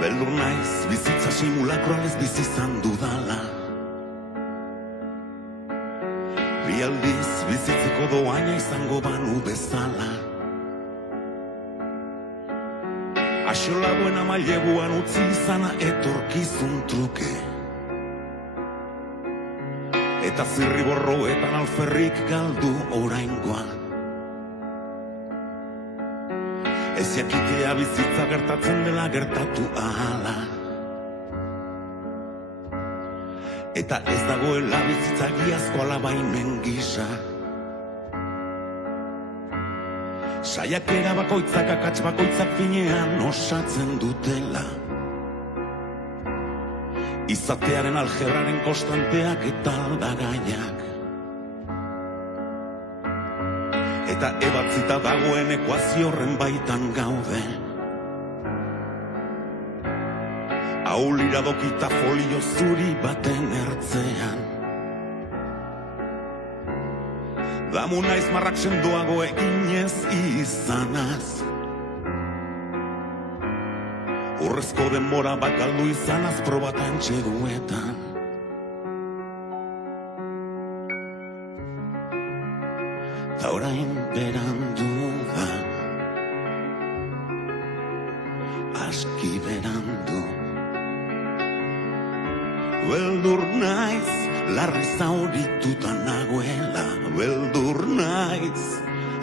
Beldur naiz, bizitza simulakroalez bizi izan dudala. Bi aldiz bizitzeko doaina izango banu bezala. Axola buena maileguan utzi izana etorkizun truke. Eta zirriborroetan alferrik galdu oraingoa. Ez jakitea bizitza gertatzen dela gertatu ahala. Eta ez dagoela bizitza giazko alabaimen gisa. Saiakera bakoitzak akats bakoitzak finean osatzen dutela. Izatearen algebraren konstanteak eta aldagaiak. Eta ebatzita dagoen ekuazio horren baitan gaude. Haul iradokita folio zuri baten ertzean. Damu naiz marrak sendoago eginez izanaz. Urrezko denbora bat galdu izanaz probatan txeguetan. Ta orain berandu da, aski berandu. Beldur naiz, larri zaurituta nagoela. Beldur naiz,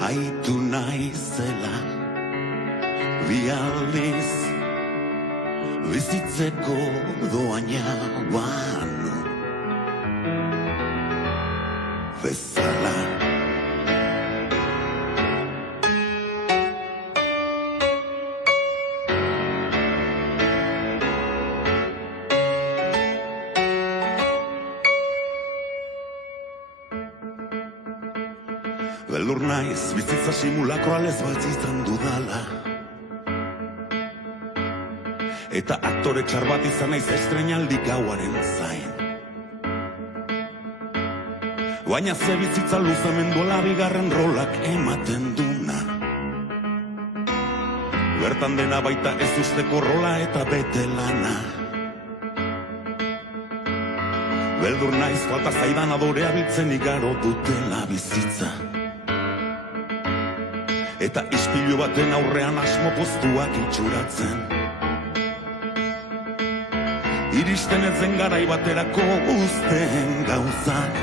aitu naizela. Bi aldiz, bizitzeko doaina banu bezala. Beldur naiz, bizitza simulakroalez baitzitzen dudala. Eta aktore txar bat izan naiz estrenaldi gauaren zain. Baina ze bizitza luzamen duela bigarren rolak ematen duna. Bertan dena baita ez usteko rola eta bete lana. Beldur naiz falta zaidan adorea biltzen igaro dutela bizitza. Eta ispilu baten aurrean asmo postuak itxuratzen. Iristen etzen garai baterako uzten gauzak.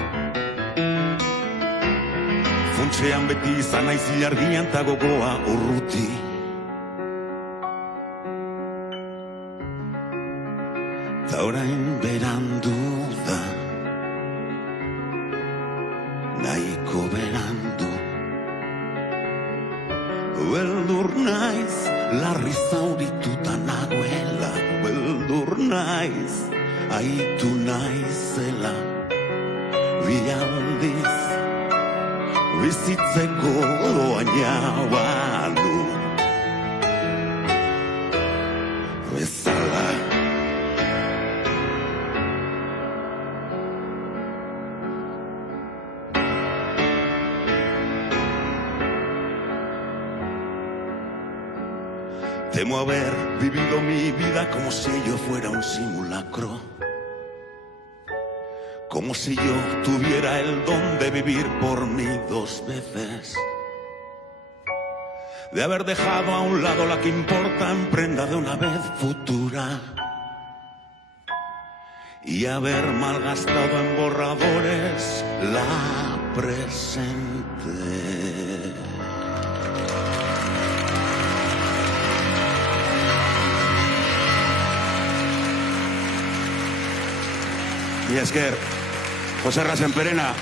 Funtsean beti izan naiz ilargian ta gogoa urruti. Ta orain berandu da, nahiko berandu. Beldur naiz, larri zaurituta nagoela. Beldur naiz, aitu naizela. Bi aldiz, bizitzeko doaina banu bezala. Temo haber vivido mi vida como si yo fuera un simulacro. Como si yo tuviera el don de vivir por mí 2 veces. De haber dejado a un lado la que importa en prenda de una vez futura. Y haber malgastado en borradores la presente. Mi esker, José Rasenperena.